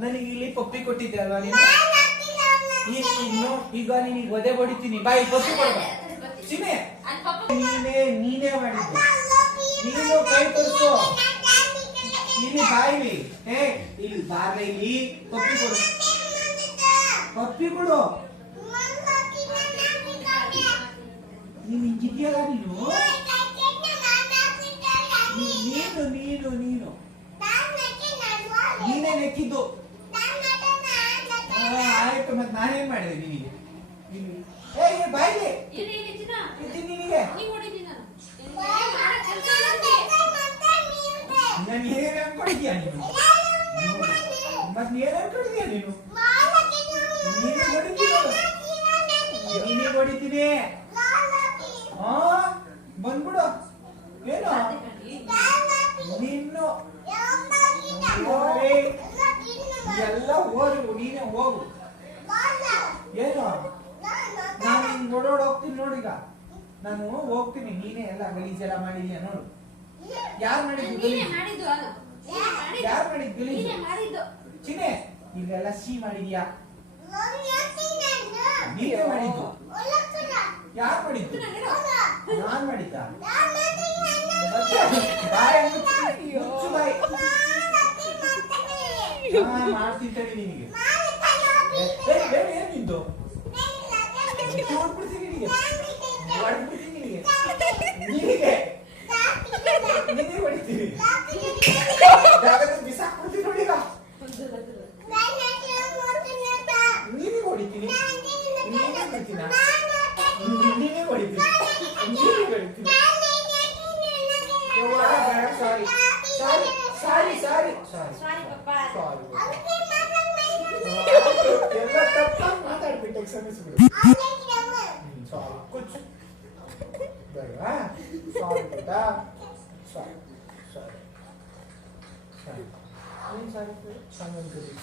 ನನಗೆ ಇಲ್ಲಿ ಪಪ್ಪಿ ಕೊಟ್ಟಿದ್ದೆ ಅಲ್ವಾ ನೀನು ಇನ್ನು ಈಗ ನೀನು ಒದೆ ಹೊಡಿತೀನಿ ಬಾಯಿ ಪಪ್ಪಿ ಕೊಡ್ಬ ಚಿನ್ನೆ ನೀನೇ ಮಾಡಿದ್ದು ನೀನು ಕೈ ತೋರಿಸು ಇಲ್ಲಿ ಬಾಯಿಲಿ ಇಲ್ಲಿ ಬಾರ್ಲೆ ಇಲ್ಲಿ ಪಪ್ಪಿ ಕೊಡು ಪಪ್ಪಿ ಕೊಡು ನೀನು ಹಿಂಗಿದ್ಯಲ್ಲ ನೀನು ನೀನು ನೀನು ನೀನು ನೀನೇ ನೆಕ್ಕಿದ್ದು ಆಯ್ತು ಮತ್ತೆ ನಾನೇನ್ ಮಾಡಿದೆ ನಿನಗೆ ಬಾಯಿಗೆ ನಿನಗೆ ನಾನು ಏನ್ ಅನ್ಕೊಂಡಿದ್ಯಾ ನೀನು ಮತ್ತೆ ನೀನ್ ಅನ್ಕೊಂಡಿದ್ಯಾ ನೀನು ನೀನೇ ಹೊಡಿತೀನಿ ನೀನೇ ಹೊಡಿತೀನಿ ಬಂದ್ಬಿಡು ಏನು ನಿನ್ನು ಎಲ್ಲ ಹೋಗು ನೀನೇ ಹೋಗು ಏನು ನಾನು ಹಿಂಗ್ ಓಡೋಡ್ ಹೋಗ್ತೀನಿ ನೋಡೀಗ ನಾನು ಹೋಗ್ತೀನಿ ನೀನೇ ಎಲ್ಲ ಗಲೀಜೆಲ್ಲ ಮಾಡಿದ್ಯಾ ನೋಡು ಯಾರು ಮಾಡಿದ್ದು ಯಾರು ಮಾಡಿದ್ದು ಗಲೀಜು ಚಿನ್ನೆ ಇಲ್ಲೆಲ್ಲ ಸಿಹಿ ಮಾಡಿದ್ಯಾ ನೀನೇ ಮಾಡಿದ್ದು ಯಾರು ಮಾಡಿದ್ದು ನಾನ್ ಮಾಡಿದ್ದ ಬಾಯ್ ಮುಚ್ಚು ಬಾಯ್ ಮಾಡ್ತೀನಿ ತಡಿ ನಿನಗೆ ಏನ್ ನಿಂದು ಹೊಡ್ಬಿಡ್ತೀನಿ ನಿನಗೆ ಹೊಡ್ಬಿಡ್ತೀನಿ ನಿನಗೆ ನಿನಗೆ ಹೊಡಿತೀನಿ ಬಿಸಾಕ್ಬಿಡ್ತೀನಿ ನೋಡಿಗ ನೀನೇ ಹೊಡಿತೀನಿ ನೀನೇ ಹೊಡಿತೀನ ನೀನೇ ಹೊಡಿತೀನಿ ನೀನೇ ಹೊಡಿತೀನಿ ಸಾರಿ ಸಾರಿ ಸಾರಿ ಸಾರಿ ಸಾರಿ ಎಲ್ಲ ತಪ್ಪಾಗಿ ಮಾತಾಡ್ಬಿಟ್ಟು ಕ್ಷಮಿಸ್ಬಿಡು ಸಾರಿ ಕುಚ್ಚು ಬೇಡವಾ ಸಾರಿ ಬೇಟ ಸಾರಿ ಸಾರಿ ಸಾರಿ ನೀನು ಸಾರಿ ಸಾರಿ